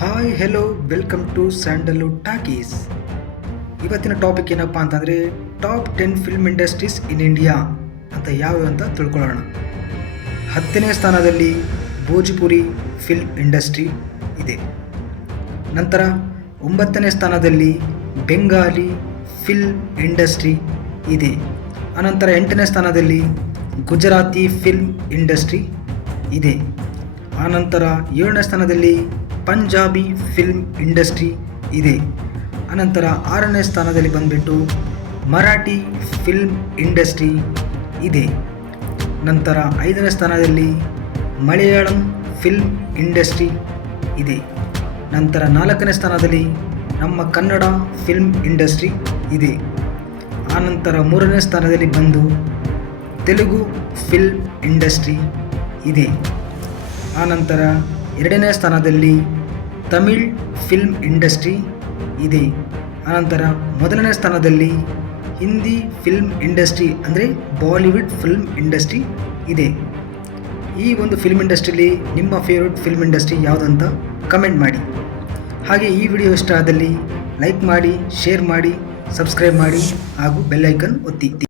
Hi hello welcome to sandalwood talkies ಇವತ್ತಿನ topic ಏನಪ್ಪ ಅಂತಂದರೆ top ten film industries in India ಅಂತ ಯಾವ್ಯಾವ ಅಂತ ತಿಳ್ಕೊಳ್ಳೋಣ. ಹತ್ತನೇ ಸ್ಥಾನದಲ್ಲಿ ಭೋಜ್ಪುರಿ ಫಿಲ್ಮ್ ಇಂಡಸ್ಟ್ರಿ ಇದೆ. ನಂತರ ಒಂಬತ್ತನೇ ಸ್ಥಾನದಲ್ಲಿ ಬೆಂಗಾಲಿ ಫಿಲ್ಮ್ ಇಂಡಸ್ಟ್ರಿ ಇದೆ. ಅನಂತರ ಎಂಟನೇ ಸ್ಥಾನದಲ್ಲಿ ಗುಜರಾತಿ ಫಿಲ್ಮ್ ಇಂಡಸ್ಟ್ರಿ ಇದೆ. ಆನಂತರ ಏಳನೇ ಸ್ಥಾನದಲ್ಲಿ ಪಂಜಾಬಿ ಫಿಲ್ಮ್ ಇಂಡಸ್ಟ್ರಿ ಇದೆ. ಅನಂತರ ಆರನೇ ಸ್ಥಾನದಲ್ಲಿ ಬಂದುಬಿಟ್ಟು ಮರಾಠಿ ಫಿಲ್ಮ್ ಇಂಡಸ್ಟ್ರಿ ಇದೆ. ನಂತರ ಐದನೇ ಸ್ಥಾನದಲ್ಲಿ ಮಲಯಾಳಂ ಫಿಲ್ಮ್ ಇಂಡಸ್ಟ್ರಿ ಇದೆ. ನಂತರ ನಾಲ್ಕನೇ ಸ್ಥಾನದಲ್ಲಿ ನಮ್ಮ ಕನ್ನಡ ಫಿಲ್ಮ್ ಇಂಡಸ್ಟ್ರಿ ಇದೆ. ಆನಂತರ ಮೂರನೇ ಸ್ಥಾನದಲ್ಲಿ ಬಂದು ತೆಲುಗು ಫಿಲ್ಮ್ ಇಂಡಸ್ಟ್ರಿ ಇದೆ. ಆನಂತರ ಎರಡನೇ ಸ್ಥಾನದಲ್ಲಿ ತಮಿಳ್ ಫಿಲ್ಮ್ ಇಂಡಸ್ಟ್ರಿ ಇದೆ. ಆನಂತರ ಮೊದಲನೇ ಸ್ಥಾನದಲ್ಲಿ ಹಿಂದಿ ಫಿಲ್ಮ್ ಇಂಡಸ್ಟ್ರಿ ಅಂದರೆ ಬಾಲಿವುಡ್ ಫಿಲ್ಮ್ ಇಂಡಸ್ಟ್ರಿ ಇದೆ. ಈ ಒಂದು ಫಿಲ್ಮ್ ಇಂಡಸ್ಟ್ರಿಲಿ ನಿಮ್ಮ ಫೇವ್ರೆಟ್ ಫಿಲ್ಮ್ ಇಂಡಸ್ಟ್ರಿ ಯಾವುದಂತ ಕಮೆಂಟ್ ಮಾಡಿ. ಹಾಗೆ ಈ ವಿಡಿಯೋ ಇಷ್ಟ ಆದಲ್ಲಿ ಲೈಕ್ ಮಾಡಿ, ಶೇರ್ ಮಾಡಿ, ಸಬ್ಸ್ಕ್ರೈಬ್ ಮಾಡಿ ಹಾಗೂ ಬೆಲ್ಲೈಕನ್ ಒತ್ತಿ